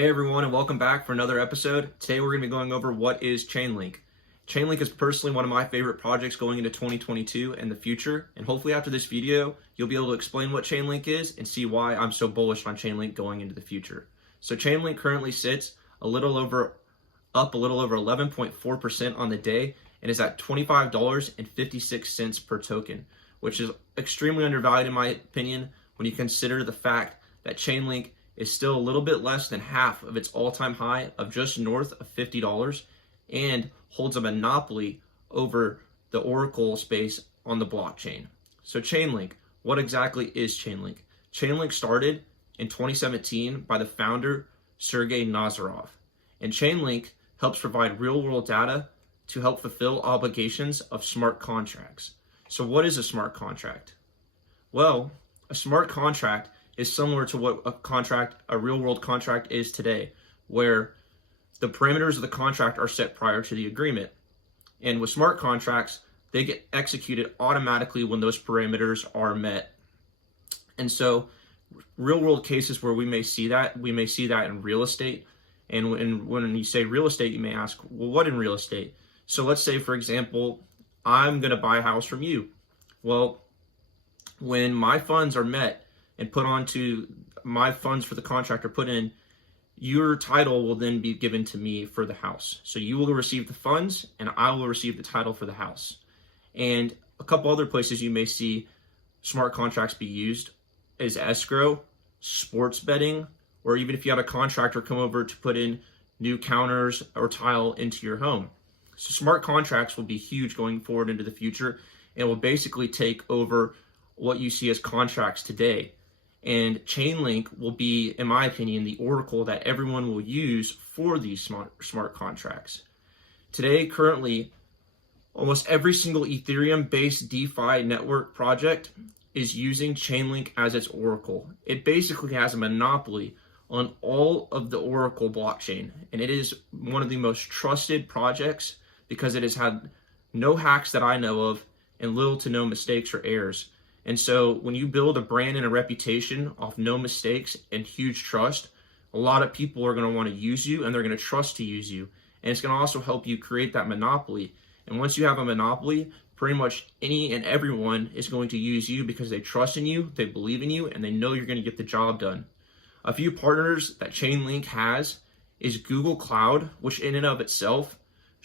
Hey everyone, and welcome back for another episode. Today we're going to be going over what is Chainlink. Chainlink is personally one of my favorite projects going into 2022 and the future, and hopefully after this video, you'll be able to explain what Chainlink is and see why I'm so bullish on Chainlink going into the future. So Chainlink currently sits up a little over 11.4% on the day and is at $25.56 per token, which is extremely undervalued in my opinion when you consider the fact that Chainlink is still a little bit less than half of its all-time high of just north of $50 and holds a monopoly over the Oracle space on the blockchain. So Chainlink, what exactly is Chainlink? Chainlink started in 2017 by the founder Sergey Nazarov, and Chainlink helps provide real-world data to help fulfill obligations of smart contracts. So what is a smart contract? Well, a smart contract is similar to what a real-world contract is today, where the parameters of the contract are set prior to the agreement. And with smart contracts, they get executed automatically when those parameters are met. And so real-world cases where we may see that in real estate. And when you say real estate, you may ask, well, what in real estate? So let's say, for example, I'm going to buy a house from you. Well, when my funds are met and put onto my funds for the contract are put in, your title will then be given to me for the house. So you will receive the funds and I will receive the title for the house. And a couple other places you may see smart contracts be used is escrow, sports betting, or even if you had a contractor come over to put in new counters or tile into your home. So smart contracts will be huge going forward into the future and will basically take over what you see as contracts today. And Chainlink will be, in my opinion, the oracle that everyone will use for these smart contracts. Today, currently, almost every single Ethereum-based DeFi network project is using Chainlink as its oracle. It basically has a monopoly on all of the Oracle blockchain, and it is one of the most trusted projects because it has had no hacks that I know of and little to no mistakes or errors. And so when you build a brand and a reputation off no mistakes and huge trust, a lot of people are going to want to use you and they're going to trust to use you. And it's going to also help you create that monopoly. And once you have a monopoly, pretty much any and everyone is going to use you because they trust in you, they believe in you, and they know you're going to get the job done. A few partners that Chainlink has is Google Cloud, which in and of itself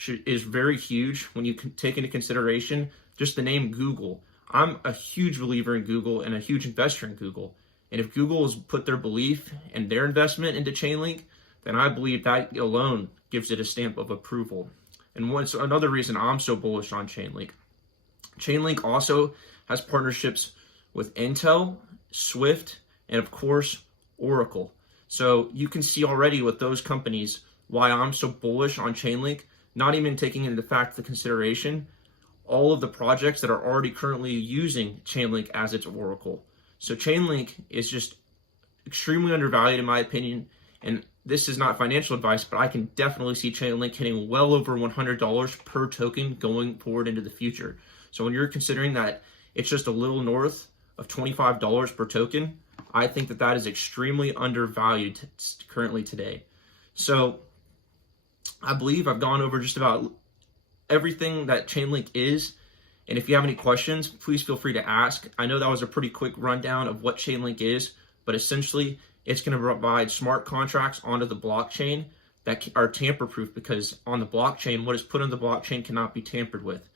is very huge when you take into consideration just the name Google. I'm a huge believer in Google and a huge investor in Google. And if Google has put their belief and their investment into Chainlink, then I believe that alone gives it a stamp of approval. And what's another reason I'm so bullish on Chainlink. Chainlink also has partnerships with Intel, Swift, and of course, Oracle. So you can see already with those companies why I'm so bullish on Chainlink, not even taking into the fact of consideration all of the projects that are already currently using Chainlink as its oracle. So Chainlink is just extremely undervalued in my opinion, and this is not financial advice, but I can definitely see Chainlink hitting well over $100 per token going forward into the future. So when you're considering that it's just a little north of $25 per token, I think that that is extremely undervalued currently today. So I believe I've gone over just about everything that Chainlink is, and if you have any questions, please feel free to ask. I know that was a pretty quick rundown of what Chainlink is, but essentially it's going to provide smart contracts onto the blockchain that are tamper-proof, because on the blockchain, what is put on the blockchain cannot be tampered with.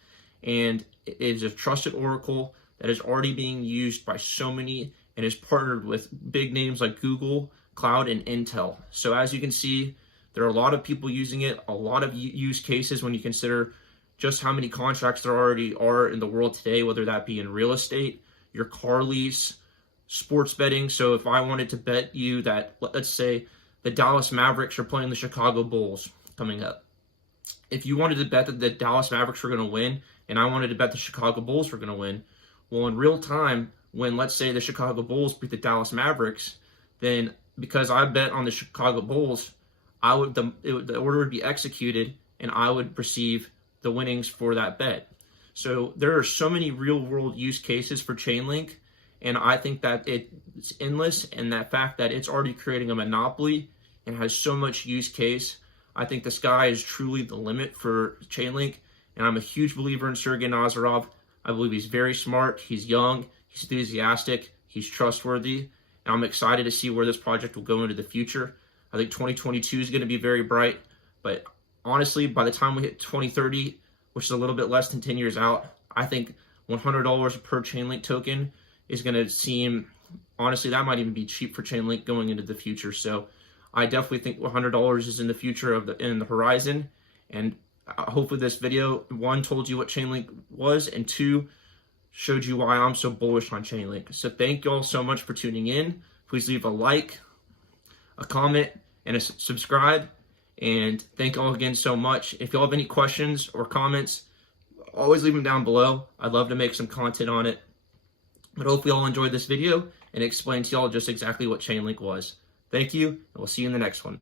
And it is a trusted oracle that is already being used by so many and is partnered with big names like Google, Cloud, and Intel. So as you can see, there are a lot of people using it, a lot of use cases when you consider just how many contracts there already are in the world today, whether that be in real estate, your car lease, sports betting. So if I wanted to bet you that, let's say, the Dallas Mavericks are playing the Chicago Bulls coming up. If you wanted to bet that the Dallas Mavericks were going to win, and I wanted to bet the Chicago Bulls were going to win, well, in real time, when let's say the Chicago Bulls beat the Dallas Mavericks, then because I bet on the Chicago Bulls, the order would be executed and I would receive the winnings for that bet. So there are so many real world use cases for Chainlink, and I think that it's endless, and that fact that it's already creating a monopoly and has so much use case. I think the sky is truly the limit for Chainlink, and I'm a huge believer in Sergey Nazarov. I believe he's very smart, he's young, he's enthusiastic, he's trustworthy, and I'm excited to see where this project will go into the future. I think 2022 is going to be very bright, but honestly, by the time we hit 2030, which is a little bit less than 10 years out, I think $100 per Chainlink token is going to seem, honestly, that might even be cheap for Chainlink going into the future. So I definitely think $100 is in the future in the horizon. And hopefully this video, one, told you what Chainlink was, and two, showed you why I'm so bullish on Chainlink. So thank you all so much for tuning in. Please leave a like, a comment, and a subscribe. And thank you all again so much. If you all have any questions or comments, always leave them down below. I'd love to make some content on it. But hopefully you all enjoyed this video and explained to y'all just exactly what Chainlink was. Thank you, and we'll see you in the next one.